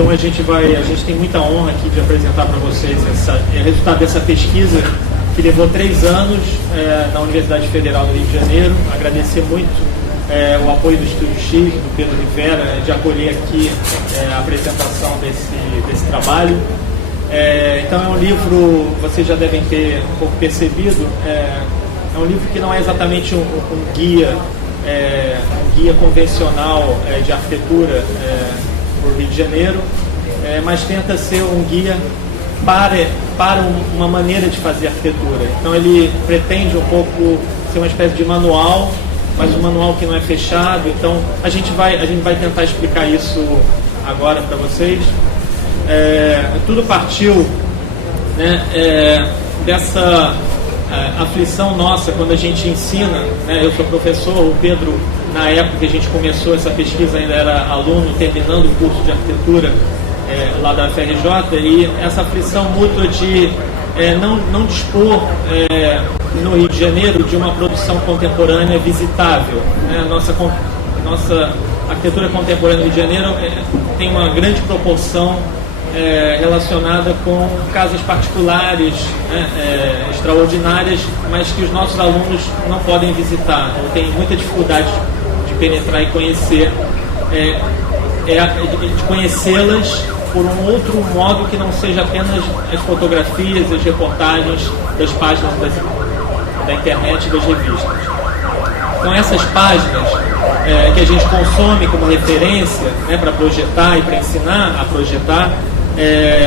Então a gente tem muita honra aqui de apresentar para vocês o resultado dessa pesquisa que levou 3 anos na Universidade Federal do Rio de Janeiro. Agradecer muito o apoio do Estúdio X, do Pedro Rivera, de acolher aqui a apresentação desse trabalho. Então é um livro, vocês já devem ter um pouco percebido, é um livro que não é exatamente um guia convencional de arquitetura para o Rio de Janeiro, mas tenta ser um guia para uma maneira de fazer arquitetura. Então ele pretende um pouco ser uma espécie de manual, mas um manual que não é fechado. Então a gente vai tentar explicar isso agora para vocês. Tudo partiu, né, dessa aflição nossa quando a gente ensina, né? Eu sou professor, o Pedro, na época que a gente começou essa pesquisa, ainda era aluno terminando o curso de arquitetura lá da FRJ, e essa aflição mútua de não dispor no Rio de Janeiro de uma produção contemporânea visitável, né? Nossa arquitetura contemporânea no Rio de Janeiro tem uma grande proporção relacionada com casas particulares, né, extraordinárias, mas que os nossos alunos não podem visitar, ou têm muita dificuldade de penetrar e conhecer, de conhecê-las por um outro modo que não seja apenas as fotografias, as reportagens das páginas da internet e das revistas. Então essas páginas que a gente consome como referência, né, para projetar e para ensinar a projetar,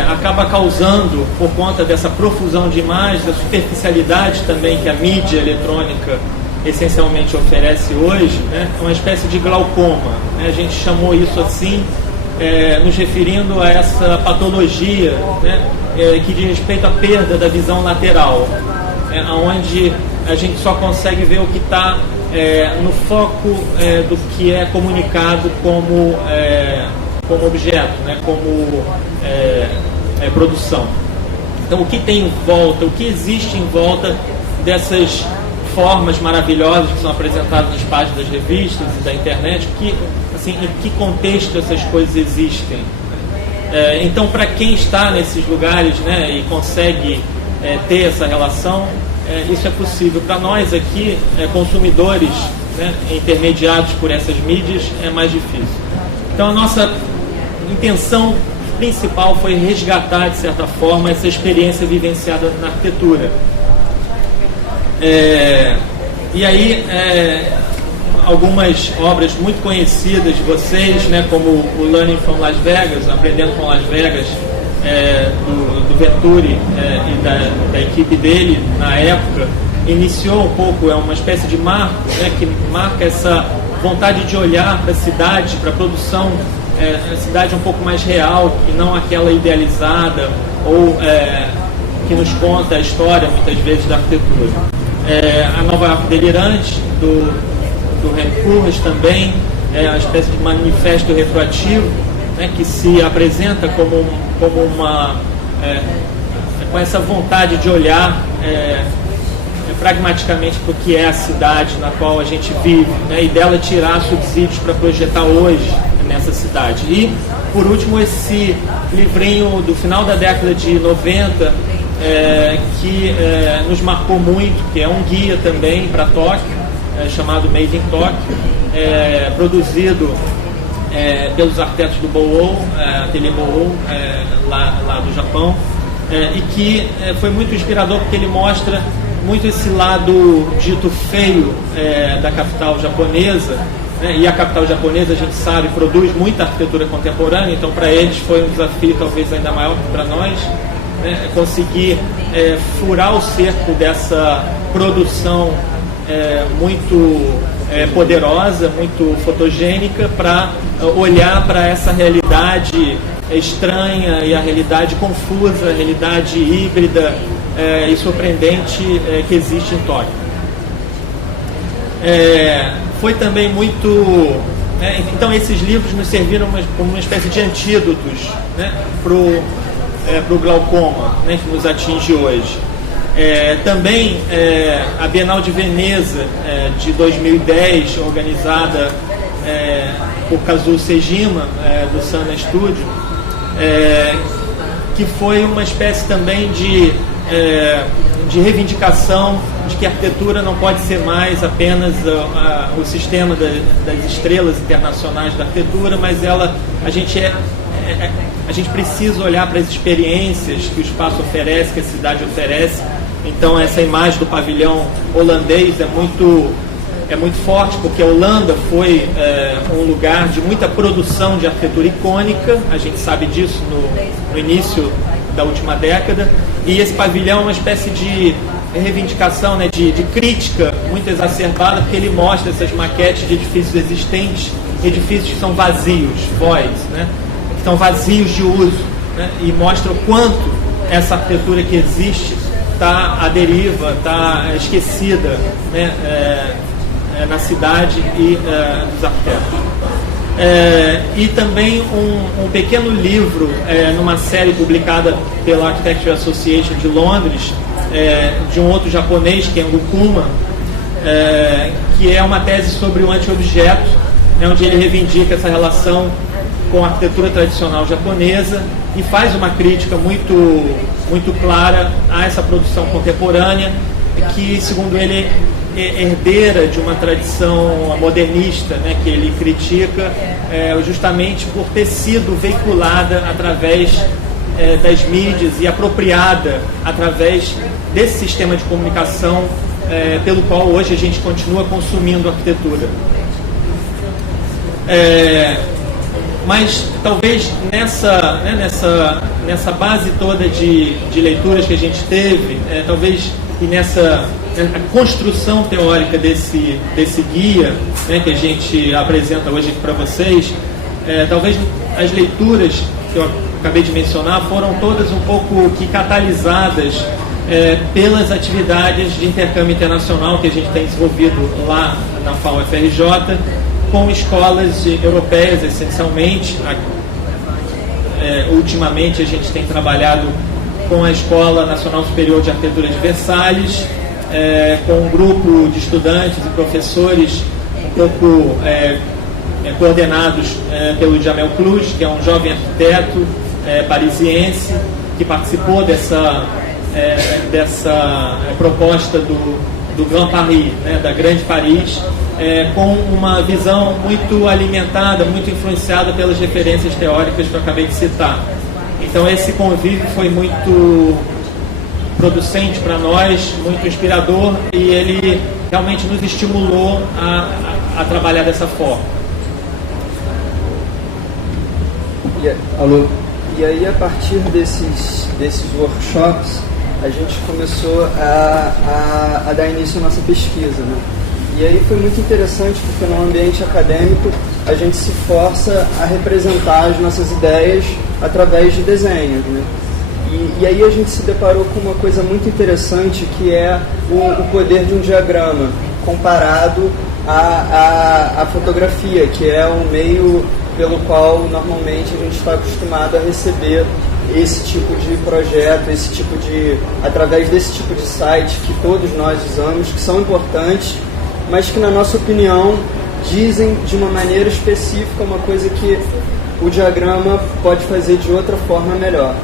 acaba causando, por conta dessa profusão de imagens, da superficialidade também que a mídia eletrônica essencialmente oferece hoje, né, uma espécie de glaucoma, né? A gente chamou isso assim, nos referindo a essa patologia, né, que diz respeito à perda da visão lateral, onde a gente só consegue ver o que está no foco do que é comunicado como objeto, né, como produção. Então o que tem em volta, o que existe em volta dessas formas maravilhosas que são apresentadas nas páginas das revistas e da internet, em que contexto essas coisas existem. Então para quem está nesses lugares, né, e consegue ter essa relação, isso é possível. Para nós aqui, consumidores, né, intermediados por essas mídias, é mais difícil. Então a nossa intenção principal foi resgatar, de certa forma, essa experiência vivenciada na arquitetura. E aí, algumas obras muito conhecidas de vocês, né, como o Learning from Las Vegas, Aprendendo com Las Vegas, do Venturi e da equipe dele na época, iniciou um pouco, uma espécie de marco, né, que marca essa vontade de olhar para a cidade, para a produção, a cidade um pouco mais real, e não aquela idealizada ou que nos conta a história, muitas vezes, da arquitetura. A Nova York Delirante, do Rem Koolhaas também, uma espécie de manifesto retroativo, né, que se apresenta como uma com essa vontade de olhar pragmaticamente para o que é a cidade na qual a gente vive, né, e dela tirar subsídios para projetar hoje nessa cidade. E, por último, esse livrinho do final da década de 90, que nos marcou muito, que é um guia também para Tóquio, chamado Made in Tóquio, produzido pelos arquitetos do Boou, Ateliê Boou, lá do Japão, e que foi muito inspirador porque ele mostra muito esse lado dito feio da capital japonesa, né? E a capital japonesa, a gente sabe, produz muita arquitetura contemporânea, então para eles foi um desafio talvez ainda maior que para nós, né? Conseguir furar o cerco dessa produção muito poderosa, muito fotogênica, para olhar para essa realidade estranha e a realidade confusa, a realidade híbrida e surpreendente que existe em Tóquio. Foi também muito... então esses livros nos serviram como uma espécie de antídotos, né, para o glaucoma, né, que nos atinge hoje. Também a Bienal de Veneza de 2010, organizada por Kazuo Sejima, do Sana Studio, que foi uma espécie também de reivindicação de que a arquitetura não pode ser mais apenas o sistema das estrelas internacionais da arquitetura, mas a gente precisa olhar para as experiências que o espaço oferece, que a cidade oferece. Então essa imagem do pavilhão holandês é muito forte, porque a Holanda foi um lugar de muita produção de arquitetura icônica, a gente sabe disso no início da última década, e esse pavilhão é uma espécie de reivindicação, né, de crítica muito exacerbada, porque ele mostra essas maquetes de edifícios existentes, edifícios que são vazios, voids, né, que estão vazios de uso, né, e mostra o quanto essa arquitetura que existe está à deriva, está esquecida, né, na cidade e dos arquitetos. E também um pequeno livro numa série publicada pela Architecture Association de Londres, de um outro japonês, que é Ngukuma, que é uma tese sobre o anti-objeto, onde ele reivindica essa relação com a arquitetura tradicional japonesa e faz uma crítica muito clara a essa produção contemporânea, que, segundo ele, é herdeira de uma tradição modernista, né, que ele critica justamente por ter sido veiculada através das mídias e apropriada através desse sistema de comunicação pelo qual hoje a gente continua consumindo arquitetura. Mas talvez nessa base toda de leituras que a gente teve, talvez e nessa construção teórica desse guia, né, que a gente apresenta hoje aqui para vocês, talvez as leituras que eu acabei de mencionar foram todas um pouco que catalisadas pelas atividades de intercâmbio internacional que a gente tem desenvolvido lá na FAU-FRJ, com escolas europeias, essencialmente. Ultimamente a gente tem trabalhado com a Escola Nacional Superior de Arquitetura de Versalhes, com um grupo de estudantes e professores um pouco coordenados pelo Jamel Cluj, que é um jovem arquiteto parisiense, que participou dessa proposta do Grand Paris, né, da Grande Paris, com uma visão muito alimentada, muito influenciada pelas referências teóricas que eu acabei de citar. Então esse convívio foi muito producente para nós, muito inspirador, e ele realmente nos estimulou a trabalhar dessa forma. E aí, a partir desses workshops, a gente começou a dar início à nossa pesquisa, né? E aí foi muito interessante, porque no ambiente acadêmico a gente se força a representar as nossas ideias através de desenhos, né? E aí a gente se deparou com uma coisa muito interessante, que é o poder de um diagrama comparado à fotografia, que é o meio pelo qual normalmente a gente está acostumado a receber esse tipo de projeto, através desse tipo de site que todos nós usamos, que são importantes, mas que, na nossa opinião, dizem de uma maneira específica uma coisa que o diagrama pode fazer de outra forma melhor.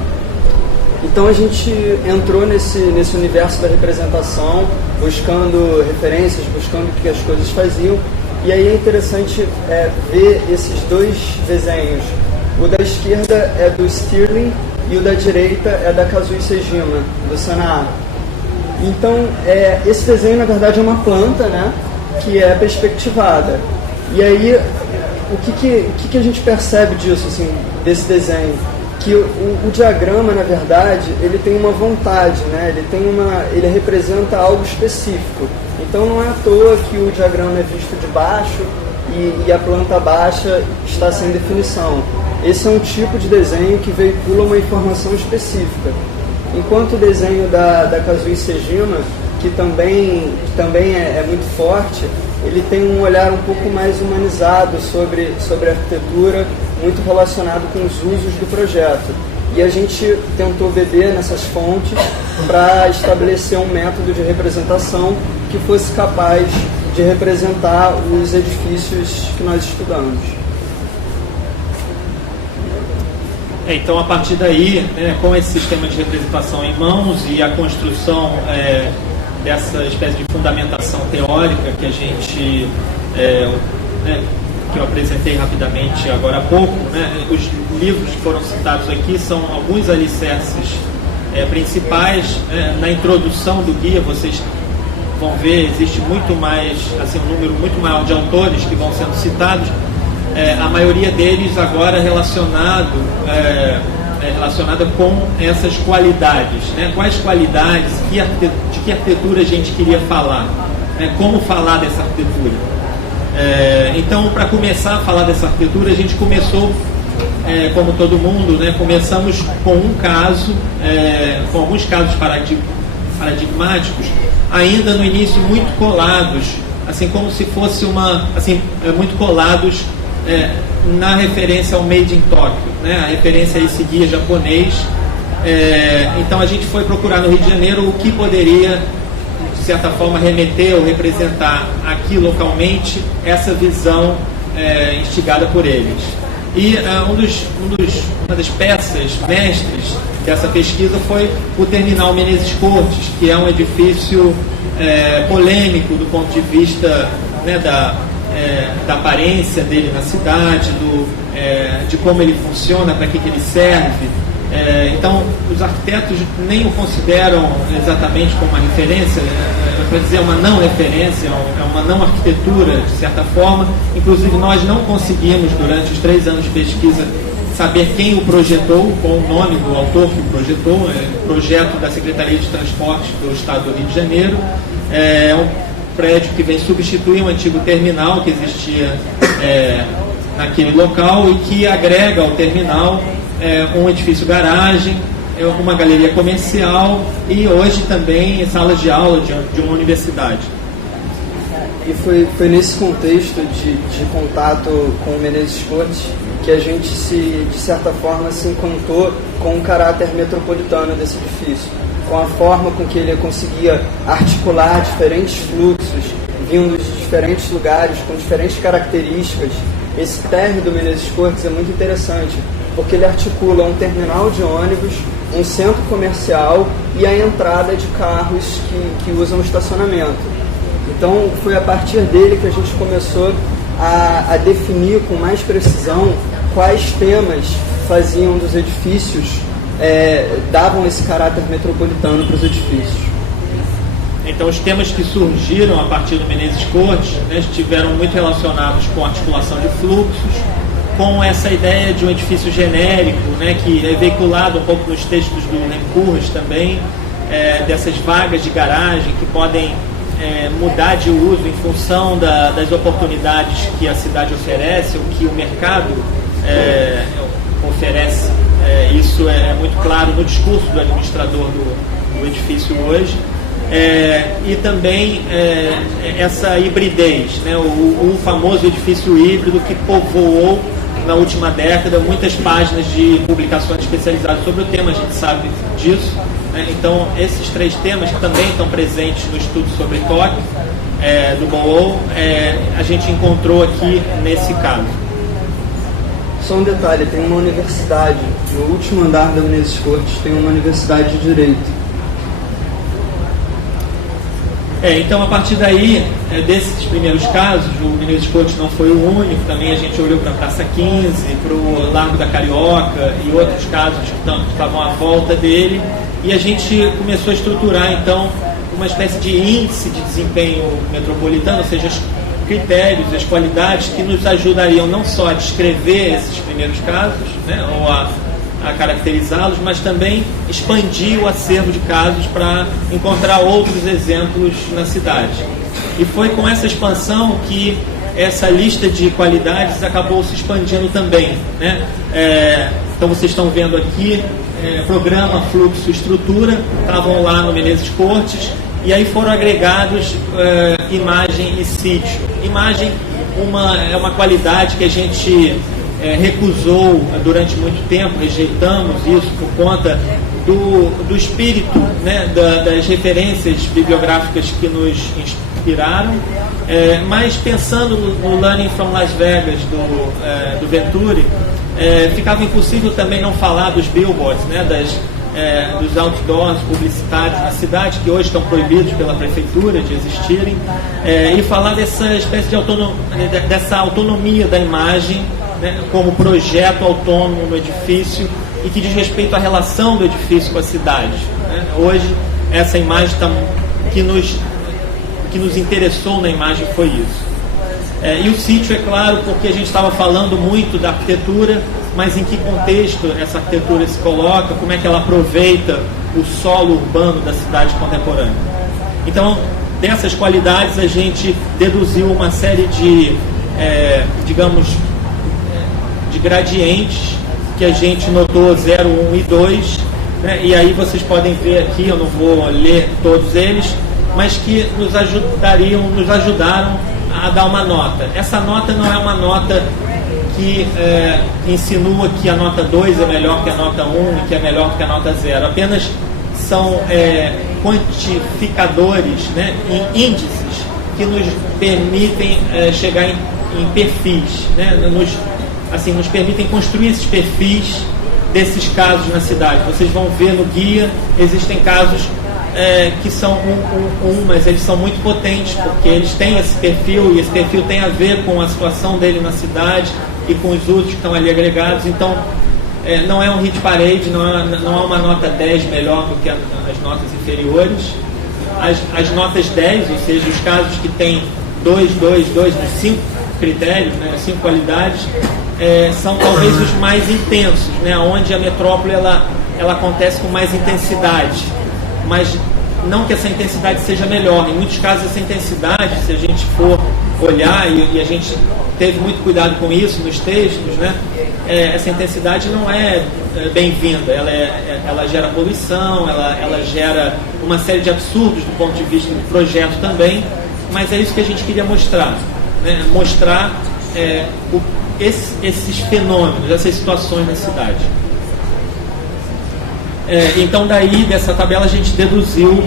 Então a gente entrou nesse universo da representação, buscando referências, buscando o que as coisas faziam, e aí é interessante ver esses dois desenhos. O da esquerda é do Stirling e o da direita é da Kazuo Sejima, do Sanaa. Então, esse desenho, na verdade, é uma planta, né, que é perspectivada. E aí, o que a gente percebe disso, assim, desse desenho? Que o diagrama, na verdade, ele tem uma vontade, né? Ele representa algo específico. Então, não é à toa que o diagrama é visto de baixo e a planta baixa está sem definição. Esse é um tipo de desenho que veicula uma informação específica. Enquanto o desenho da Kazuo Sejima, que também é muito forte, ele tem um olhar um pouco mais humanizado sobre a arquitetura, muito relacionado com os usos do projeto. E a gente tentou beber nessas fontes para estabelecer um método de representação que fosse capaz de representar os edifícios que nós estudamos. Então, a partir daí, né, com esse sistema de representação em mãos e a construção dessa espécie de fundamentação teórica que a gente, que eu apresentei rapidamente agora há pouco, né, os livros que foram citados aqui são alguns alicerces principais. Na introdução do guia, vocês vão ver, existe muito mais, assim, um número muito maior de autores que vão sendo citados. A maioria deles agora relacionada com essas qualidades, né? Quais qualidades, de que arquitetura a gente queria falar, né? Como falar dessa arquitetura. Então, para começar a falar dessa arquitetura, a gente começou, como todo mundo, né? Começamos com um caso, com alguns casos paradigmáticos, ainda no início muito colados, assim como se fosse muito colados na referência ao Made in Tóquio, né? A referência a esse guia japonês. Então a gente foi procurar no Rio de Janeiro o que poderia, de certa forma, remeter ou representar aqui localmente essa visão instigada por eles. E uma das peças mestres dessa pesquisa foi o Terminal Menezes Cortes, que é um edifício polêmico do ponto de vista, né, da aparência dele na cidade, de como ele funciona, para que ele serve. Então, os arquitetos nem o consideram exatamente como uma referência, para dizer uma não referência, é uma não arquitetura, de certa forma. Inclusive, nós não conseguimos, durante os 3 anos de pesquisa, saber quem o projetou, com o nome do autor que o projetou. Projeto da Secretaria de Transportes do Estado do Rio de Janeiro. É um prédio que vem substituir um antigo terminal que existia naquele local e que agrega ao terminal um edifício garagem, uma galeria comercial e hoje também salas de aula de uma universidade. E foi nesse contexto de contato com o Menezes Cortes que a gente, de certa forma, se encantou com o caráter metropolitano desse edifício, com a forma com que ele conseguia articular diferentes fluxos vindos de diferentes lugares, com diferentes características. Esse térreo do Menezes Cortes é muito interessante, porque ele articula um terminal de ônibus, um centro comercial e a entrada de carros que usam o estacionamento. Então, foi a partir dele que a gente começou a definir com mais precisão quais temas faziam dos edifícios, davam esse caráter metropolitano para os edifícios. Então, os temas que surgiram a partir do Menezes Cortes, né, estiveram muito relacionados com a articulação de fluxos, com essa ideia de um edifício genérico, né, que é veiculado um pouco nos textos do Lemcourres também, dessas vagas de garagem que podem mudar de uso em função das oportunidades que a cidade oferece, ou que o mercado oferece. Isso é muito claro no discurso do administrador do edifício hoje. E também essa hibridez, né? O famoso edifício híbrido que povoou na última década muitas páginas de publicações especializadas sobre o tema, a gente sabe disso, né? Então, esses 3 temas que também estão presentes no estudo sobre Tóquio, do Boou, a gente encontrou aqui nesse caso. Só um detalhe, tem uma universidade, no último andar da Menezes Cortes tem uma universidade de Direito. Então, a partir daí, desses primeiros casos, o Menezes Cortes não foi o único, também a gente olhou para a Praça 15, para o Largo da Carioca e outros casos que estavam à volta dele, e a gente começou a estruturar, então, uma espécie de índice de desempenho metropolitano, ou seja, os critérios, as qualidades que nos ajudariam não só a descrever esses primeiros casos, né, ou a caracterizá-los, mas também expandir o acervo de casos para encontrar outros exemplos na cidade. E foi com essa expansão que essa lista de qualidades acabou se expandindo também, né? Então vocês estão vendo aqui programa, fluxo, estrutura, estavam lá no Menezes Cortes, e aí foram agregados imagem e sítio. Imagem é uma qualidade que a gente recusou durante muito tempo, rejeitamos isso por conta do espírito, né, das referências bibliográficas que nos inspiraram, mas pensando no Learning from Las Vegas do Venturi, ficava impossível também não falar dos billboards, né, dos outdoors publicitários na cidade, que hoje estão proibidos pela prefeitura de existirem, e falar dessa espécie de dessa autonomia da imagem, né, como projeto autônomo no edifício e que diz respeito à relação do edifício com a cidade, né? Hoje, essa imagem que nos interessou na imagem foi isso. E o sítio, é claro, porque a gente estava falando muito da arquitetura, mas em que contexto essa arquitetura se coloca, como é que ela aproveita o solo urbano da cidade contemporânea. Então, dessas qualidades, a gente deduziu uma série de, digamos, de gradientes que a gente notou 0, 1 e 2, né? E aí vocês podem ver aqui, eu não vou ler todos eles, mas que nos ajudaram a dar uma nota. Essa nota não é uma nota que insinua que a nota 2 é melhor que a nota 1 e que é melhor que a nota 0. Apenas são quantificadores, né, índices que nos permitem chegar em perfis, né, nos permitem construir esses perfis desses casos na cidade. Vocês vão ver no guia, existem casos que são mas eles são muito potentes, porque eles têm esse perfil, e esse perfil tem a ver com a situação dele na cidade e com os usos que estão ali agregados. Então, não é um hit parade, não é uma nota 10 melhor do que as notas inferiores. As notas 10, ou seja, os casos que têm 2, 5 critérios, né, 5 qualidades, são talvez os mais intensos, né, onde a metrópole ela acontece com mais intensidade. Mas não que essa intensidade seja melhor. Em muitos casos, essa intensidade, se a gente for olhar, e a gente teve muito cuidado com isso nos textos, né, essa intensidade não é bem-vinda. Ela gera poluição, ela gera uma série de absurdos do ponto de vista do projeto também, mas é isso que a gente queria mostrar, né, mostrar esses fenômenos, essas situações na cidade. Então, daí, dessa tabela, a gente deduziu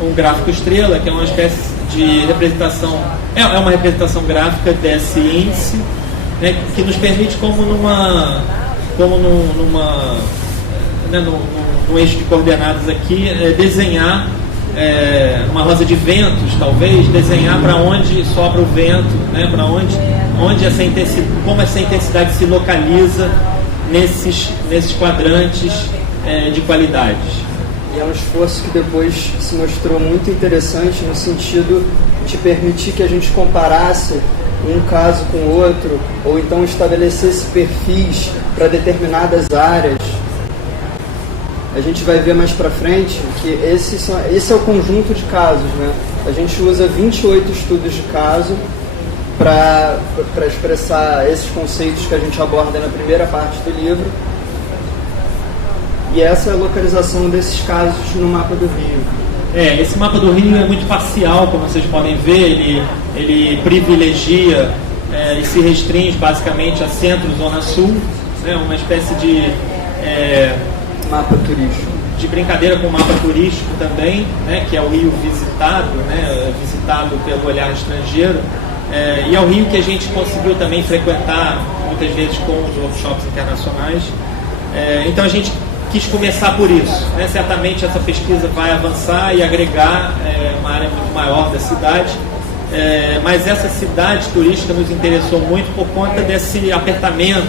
um gráfico estrela, que é uma espécie de representação, é uma representação gráfica desse índice, né, que nos permite, num eixo de coordenadas aqui, desenhar uma rosa de ventos, talvez, desenhar para onde sopra o vento, né, para onde essa intensidade, como essa intensidade se localiza nesses quadrantes de qualidades. E é um esforço que depois se mostrou muito interessante no sentido de permitir que a gente comparasse um caso com o outro, ou então estabelecesse perfis para determinadas áreas. A gente vai ver mais para frente que esse é o conjunto de casos, né? A gente usa 28 estudos de caso para expressar esses conceitos que a gente aborda na primeira parte do livro. E essa é a localização desses casos no mapa do Rio. Esse mapa do Rio é muito parcial, como vocês podem ver. Ele privilegia e se restringe basicamente a centro, zona sul, né, uma espécie de mapa turístico, de brincadeira com o mapa turístico também, né, que é o Rio visitado, né, visitado pelo olhar estrangeiro, e é o Rio que a gente conseguiu também frequentar muitas vezes com os workshops internacionais. Então a gente quis começar por isso, né? Certamente essa pesquisa vai avançar e agregar uma área muito maior da cidade, mas essa cidade turística nos interessou muito por conta desse apertamento,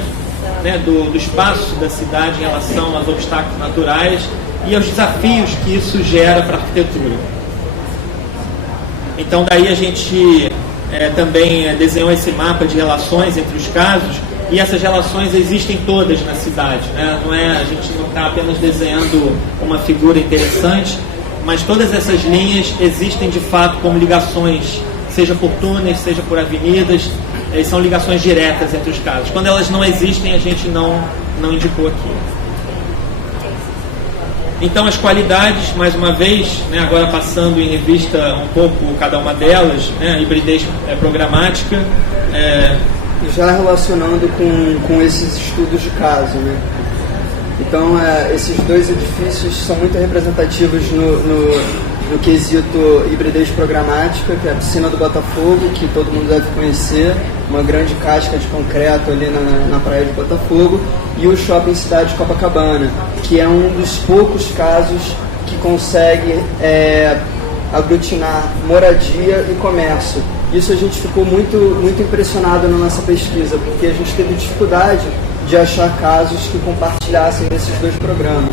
né, do espaço da cidade em relação aos obstáculos naturais e aos desafios que isso gera para a arquitetura. Então daí a gente também desenhou esse mapa de relações entre os casos. E essas relações existem todas na cidade, né? A gente não está apenas desenhando uma figura interessante, mas todas essas linhas existem de fato como ligações, seja por túneis, seja por avenidas, são ligações diretas entre os casos. Quando elas não existem, a gente não indicou aqui. Então as qualidades, mais uma vez, né, agora passando em revista um pouco cada uma delas, né, a hibridez programática, já relacionando com esses estudos de caso, né? Então, esses dois edifícios são muito representativos no quesito hibridez programática, que é a piscina do Botafogo, que todo mundo deve conhecer, uma grande casca de concreto ali na praia de Botafogo, e o Shopping Cidade Copacabana, que é um dos poucos casos que consegue aglutinar moradia e comércio. Isso a gente ficou muito impressionado na nossa pesquisa, porque a gente teve dificuldade de achar casos que compartilhassem esses dois programas.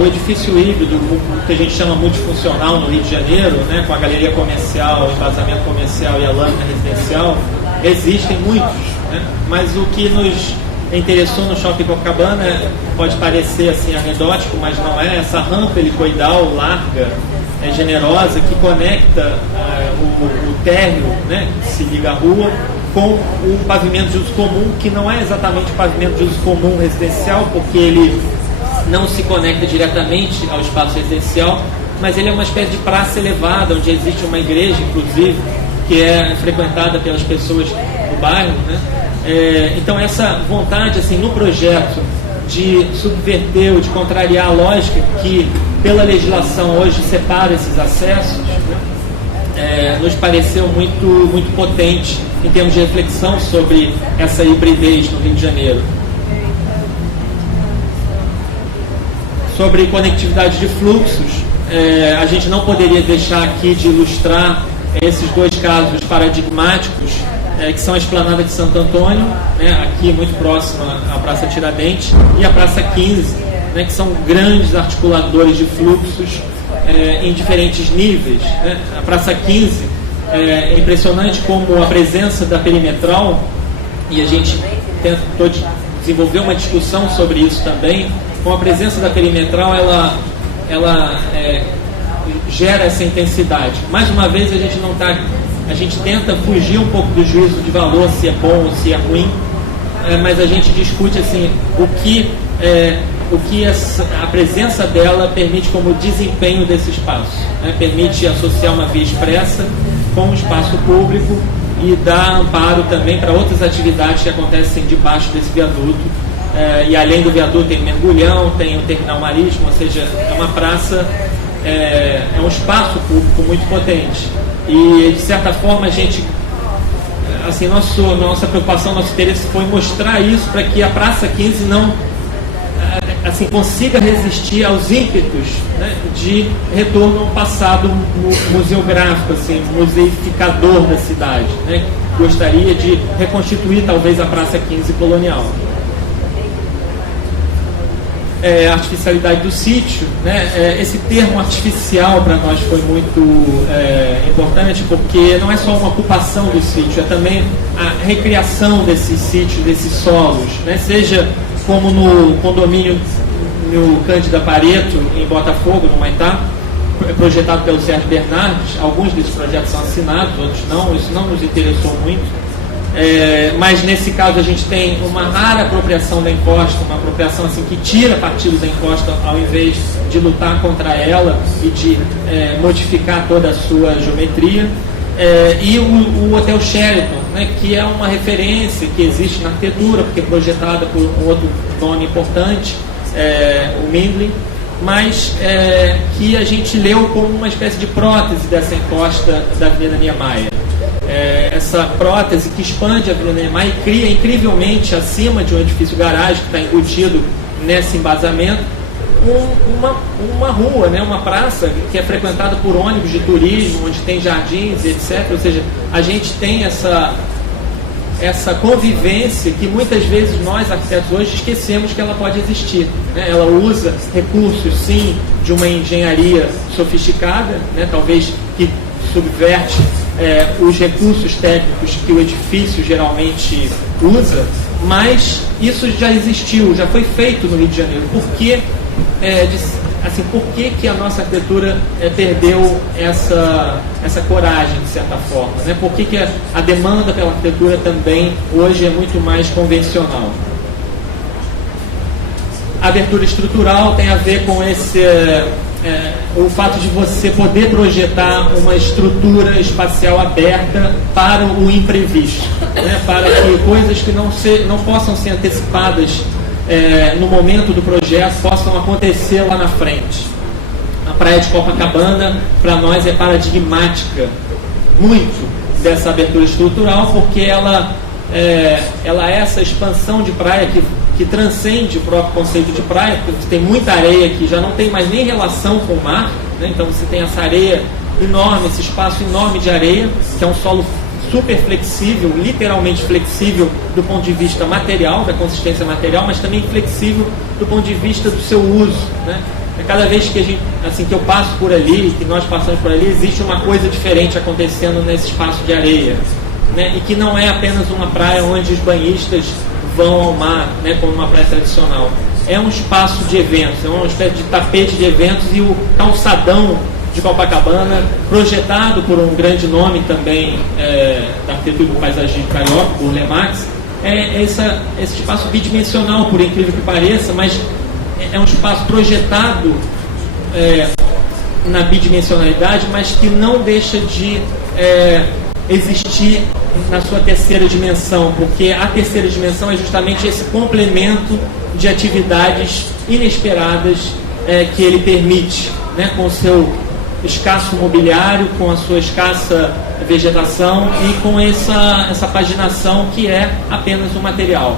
O edifício híbrido, que a gente chama multifuncional no Rio de Janeiro, né, com a galeria comercial, o embasamento comercial e a lâmina residencial, existem muitos, né? Mas o que nos interessou no Shopping Copacabana pode parecer assim anedótico, mas não é. Essa rampa helicoidal larga, generosa, que conecta o térreo, né, que se liga à rua, com o pavimento de uso comum, que não é exatamente o pavimento de uso comum residencial, porque ele não se conecta diretamente ao espaço residencial, mas ele é uma espécie de praça elevada, onde existe uma igreja, inclusive, que é frequentada pelas pessoas do bairro, né? Então essa vontade assim, no projeto de subverter ou de contrariar a lógica que pela legislação hoje separa esses acessos, nos pareceu muito potente em termos de reflexão sobre essa hibridez no Rio de Janeiro. Sobre conectividade de fluxos, a gente não poderia deixar aqui de ilustrar esses dois casos paradigmáticos, que são a Esplanada de Santo Antônio, né, aqui muito próxima à Praça Tiradentes, e a Praça 15, né, que são grandes articuladores de fluxos em diferentes níveis, né. A Praça 15 é impressionante como a presença da perimetral, e a gente tentou desenvolver uma discussão sobre isso também, com a presença da perimetral ela gera essa intensidade. Mais uma vez a gente tenta fugir um pouco do juízo de valor, se é bom ou se é ruim, mas a gente discute assim, o que a presença dela permite como desempenho desse espaço, né? Permite associar uma via expressa com o espaço público e dar amparo também para outras atividades que acontecem debaixo desse viaduto. E além do viaduto tem o mergulhão, tem o terminal marítimo, ou seja, é uma praça, é um espaço público muito potente. E de certa forma a gente, assim, nossa preocupação, nosso interesse foi mostrar isso para que a Praça 15 não assim, consiga resistir aos ímpetos, né, de retorno ao passado museográfico, assim, museificador da cidade, né? Gostaria de reconstituir talvez a Praça 15 colonial. A artificialidade do sítio, né? Esse termo artificial para nós foi muito importante, porque não é só uma ocupação do sítio, é também a recriação desses sítios, desses solos, né? Seja como no condomínio no Cândida Pareto, em Botafogo, no Maitá, projetado pelo Sérgio Bernardes. Alguns desses projetos são assinados, outros não, isso não nos interessou muito. Mas nesse caso a gente tem uma rara apropriação da encosta, uma apropriação assim, que tira partido da encosta ao invés de lutar contra ela e de modificar toda a sua geometria. E o Hotel Sheraton, né, que é uma referência que existe na arquitetura, porque é projetada por um outro nome importante, o Mindlin, mas que a gente leu como uma espécie de prótese dessa encosta da Avenida Niemeyer. Essa prótese que expande a Avenida Niemeyer e cria incrivelmente acima de um edifício garagem que está embutido nesse embasamento uma rua, né, uma praça que é frequentada por ônibus de turismo, onde tem jardins, etc. Ou seja, a gente tem essa convivência que muitas vezes nós, arquitetos, hoje esquecemos que ela pode existir, né? Ela usa recursos, sim, de uma engenharia sofisticada, né, talvez que subverte os recursos técnicos que o edifício geralmente usa, mas isso já existiu, já foi feito no Rio de Janeiro. Por que a nossa arquitetura perdeu essa coragem, de certa forma, né? Por que a demanda pela arquitetura também hoje é muito mais convencional? A abertura estrutural tem a ver com o fato de você poder projetar uma estrutura espacial aberta para o imprevisto, né? Para que coisas que não possam ser antecipadas no momento do projeto possam acontecer lá na frente. A praia de Copacabana, para nós, é paradigmática muito dessa abertura estrutural, porque ela é essa expansão de praia que transcende o próprio conceito de praia, porque você tem muita areia que já não tem mais nem relação com o mar, né? Então você tem essa areia enorme, esse espaço enorme de areia, que é um solo super flexível, literalmente flexível do ponto de vista material, da consistência material, mas também flexível do ponto de vista do seu uso, né? Cada vez que que eu passo por ali, que nós passamos por ali, existe uma coisa diferente acontecendo nesse espaço de areia, né? E que não é apenas uma praia onde os banhistas vão ao mar, né, como uma praia tradicional. É um espaço de eventos, é uma espécie de tapete de eventos, e o calçadão de Copacabana, projetado por um grande nome também da arquitetura do paisagismo carioca, por Lemax, é esse espaço bidimensional, por incrível que pareça, mas é um espaço projetado na bidimensionalidade, mas que não deixa de existir na sua terceira dimensão, porque a terceira dimensão é justamente esse complemento de atividades inesperadas que ele permite, né, com o seu escasso mobiliário, com a sua escassa vegetação e com essa paginação que é apenas um material.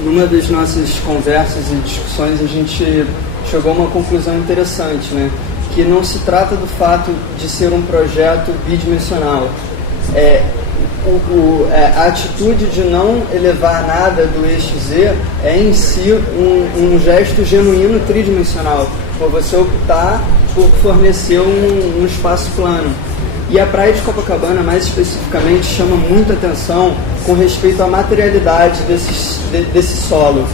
Numa das nossas conversas e discussões, a gente chegou a uma conclusão interessante, né? Que não se trata do fato de ser um projeto bidimensional. A atitude de não elevar nada do eixo Z é em si um gesto genuíno tridimensional, por você optar por fornecer um espaço plano. E a praia de Copacabana, mais especificamente, chama muita atenção com respeito à materialidade desse solo.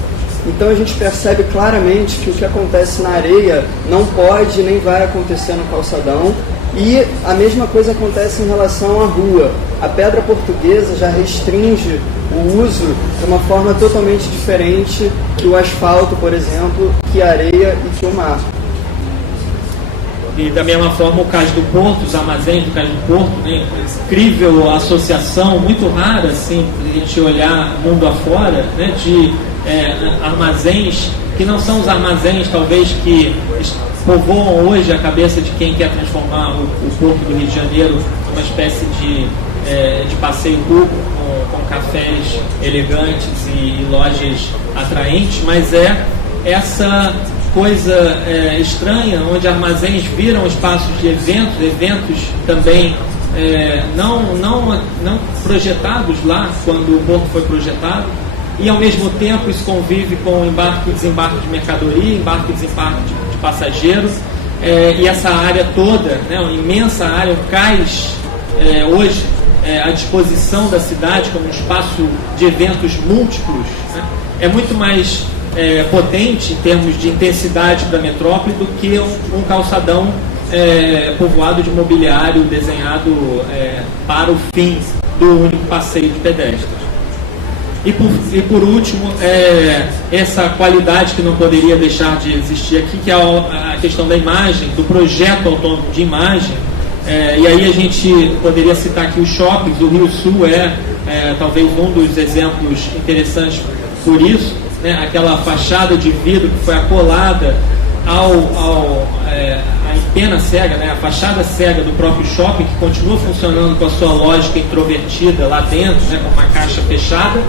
Então a gente percebe claramente que o que acontece na areia não pode nem vai acontecer no calçadão, e a mesma coisa acontece em relação à rua. A pedra portuguesa já restringe o uso de uma forma totalmente diferente que o asfalto, por exemplo, que a areia e que o mar. E da mesma forma o Cais do Porto, os armazéns do Cais do Porto, né? Incrível associação, muito rara, assim, a gente olhar mundo afora, né? De armazéns que não são os armazéns, talvez, que povoam hoje a cabeça de quem quer transformar o Porto do Rio de Janeiro numa espécie de passeio público com cafés elegantes e lojas atraentes, mas é essa coisa estranha, onde armazéns viram espaços de eventos também não projetados lá quando o Porto foi projetado, e ao mesmo tempo isso convive com embarque e desembarque de mercadoria, embarque e desembarque de passageiros, e essa área toda, né, uma imensa área, um cais hoje à disposição da cidade como um espaço de eventos múltiplos, né, é muito mais potente em termos de intensidade para a metrópole do que um calçadão povoado de mobiliário desenhado para o fim do único passeio de pedestres. E por último, essa qualidade que não poderia deixar de existir aqui, que é a questão da imagem, do projeto autônomo de imagem. E aí a gente poderia citar aqui os shoppings. O Rio Sul talvez um dos exemplos interessantes por isso, né? Aquela fachada de vidro que foi acolada a empena cega, né? A fachada cega do próprio shopping, que continua funcionando com a sua lógica introvertida lá dentro, né? Com uma caixa fechada,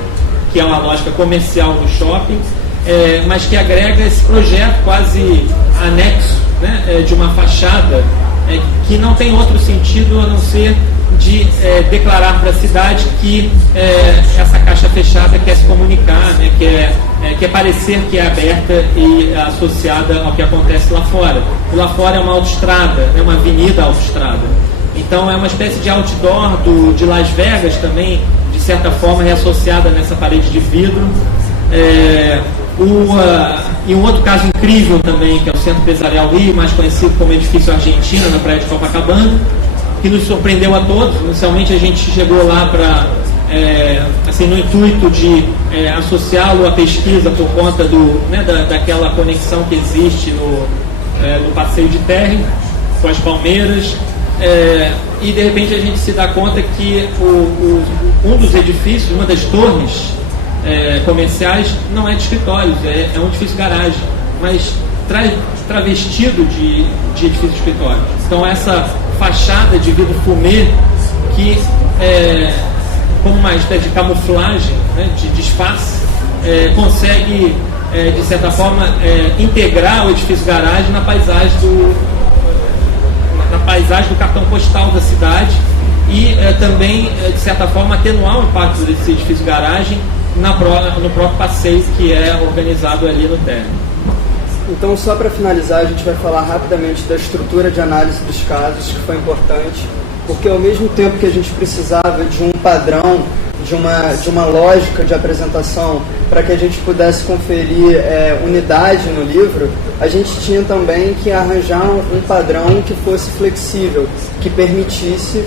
que é uma lógica comercial do shopping, mas que agrega esse projeto quase anexo, né? De uma fachada que não tem outro sentido a não ser de declarar para a cidade que essa caixa fechada quer se comunicar, né? Quer parecer que é aberta e associada ao que acontece lá fora. E lá fora é uma autoestrada, é uma avenida autoestrada. Então é uma espécie de outdoor de Las Vegas também, de certa forma reassociada nessa parede de vidro. E um outro caso incrível também, que é o Centro Empresarial Rio, mais conhecido como Edifício Argentina, na praia de Copacabana, que nos surpreendeu a todos. Inicialmente a gente chegou lá para no intuito de associá-lo à pesquisa por conta daquela conexão que existe no passeio de terra com as palmeiras, e de repente a gente se dá conta que um dos edifícios, uma das torres través, não é de escritórios, é um edifício garagem, mas travestido de edifício escritório. Então essa fachada de vidro fumê que como uma espécie de camuflagem, né, de disfarce, consegue de certa forma integrar o edifício garagem na paisagem do cartão postal da cidade e também de certa forma atenuar o impacto desse edifício garagem no próprio passeio que é organizado ali no térreo. Então, só para finalizar, a gente vai falar rapidamente da estrutura de análise dos casos, que foi importante, porque ao mesmo tempo que a gente precisava de um padrão, de uma lógica de apresentação para que a gente pudesse conferir unidade no livro, a gente tinha também que arranjar um padrão que fosse flexível, que permitisse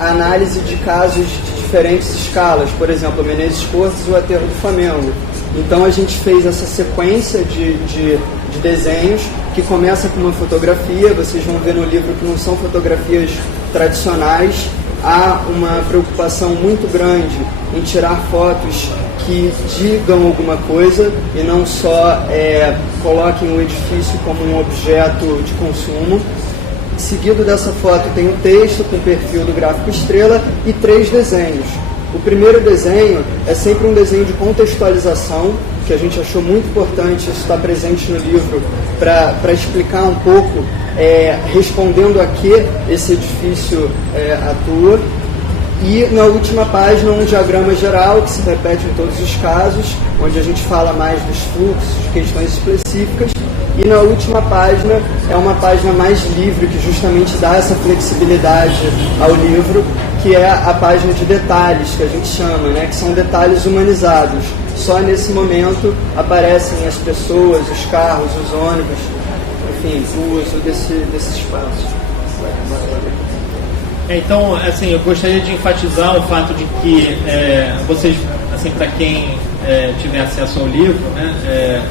a análise de casos de diferentes escalas, por exemplo, Menezes Cortes e o Aterro do Flamengo. Então a gente fez essa sequência de desenhos que começa com uma fotografia. Vocês vão ver no livro que não são fotografias tradicionais. Há uma preocupação muito grande em tirar fotos que digam alguma coisa e não só coloquem o edifício como um objeto de consumo. Seguido dessa foto tem um texto com o perfil do gráfico estrela e 3 desenhos. O primeiro desenho é sempre um desenho de contextualização, que a gente achou muito importante, isso está presente no livro, para explicar um pouco, respondendo a que esse edifício atua. E na última página um diagrama geral, que se repete em todos os casos, onde a gente fala mais dos fluxos, questões específicas. E na última página é uma página mais livre, que justamente dá essa flexibilidade ao livro, que é a página de detalhes, que a gente chama, né, que são detalhes humanizados. Só nesse momento aparecem as pessoas, os carros, os ônibus, enfim, o uso desse espaço. Então, assim, eu gostaria de enfatizar o fato de que vocês, assim, para quem tiver acesso ao livro, né,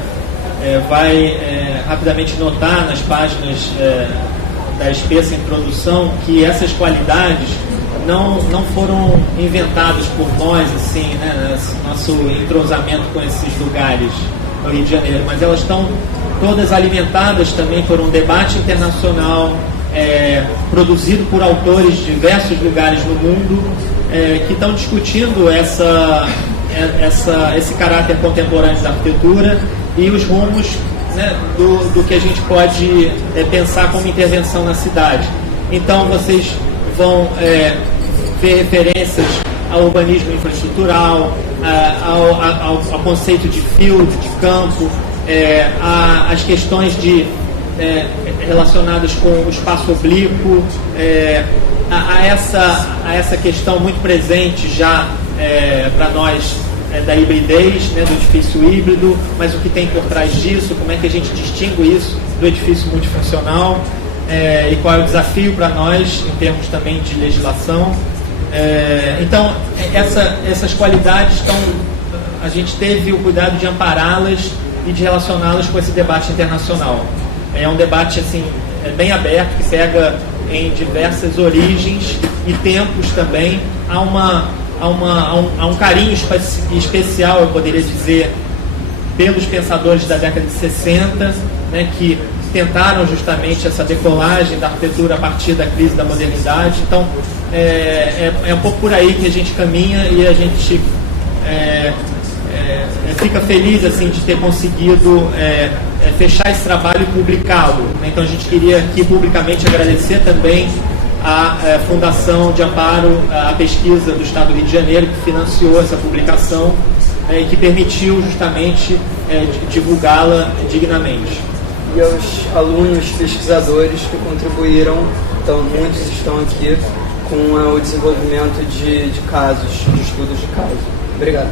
vai rapidamente notar nas páginas da espessa introdução que essas qualidades não foram inventadas por nós, assim, né, nosso entrosamento com esses lugares no Rio de Janeiro, mas elas estão todas alimentadas também por um debate internacional produzido por autores de diversos lugares no mundo que estão discutindo esse caráter contemporâneo da arquitetura e os rumos, né, do que a gente pode pensar como intervenção na cidade. Então vocês vão ver referências ao urbanismo infraestrutural, ao conceito de field, de campo, às questões relacionadas com o espaço oblíquo, a essa questão muito presente já para nós da hibridez, né, do edifício híbrido, mas o que tem por trás disso, como é que a gente distingue isso do edifício multifuncional, e qual é o desafio para nós em termos também de legislação. Então, essas qualidades a gente teve o cuidado de ampará-las e de relacioná-las com esse debate internacional. É um debate assim, bem aberto, que pega em diversas origens e tempos também. Há um carinho especial, eu poderia dizer, pelos pensadores da década de 60, né, que tentaram justamente essa decolagem da arquitetura a partir da crise da modernidade. Então, é um pouco por aí que a gente caminha e a gente fica feliz assim, de ter conseguido fechar esse trabalho e publicá-lo. Então, a gente queria aqui publicamente agradecer também a Fundação de Amparo à Pesquisa do Estado do Rio de Janeiro, que financiou essa publicação e que permitiu justamente divulgá-la dignamente. E aos alunos pesquisadores que contribuíram, então muitos estão aqui com o desenvolvimento de casos, de estudos de casos. Obrigado.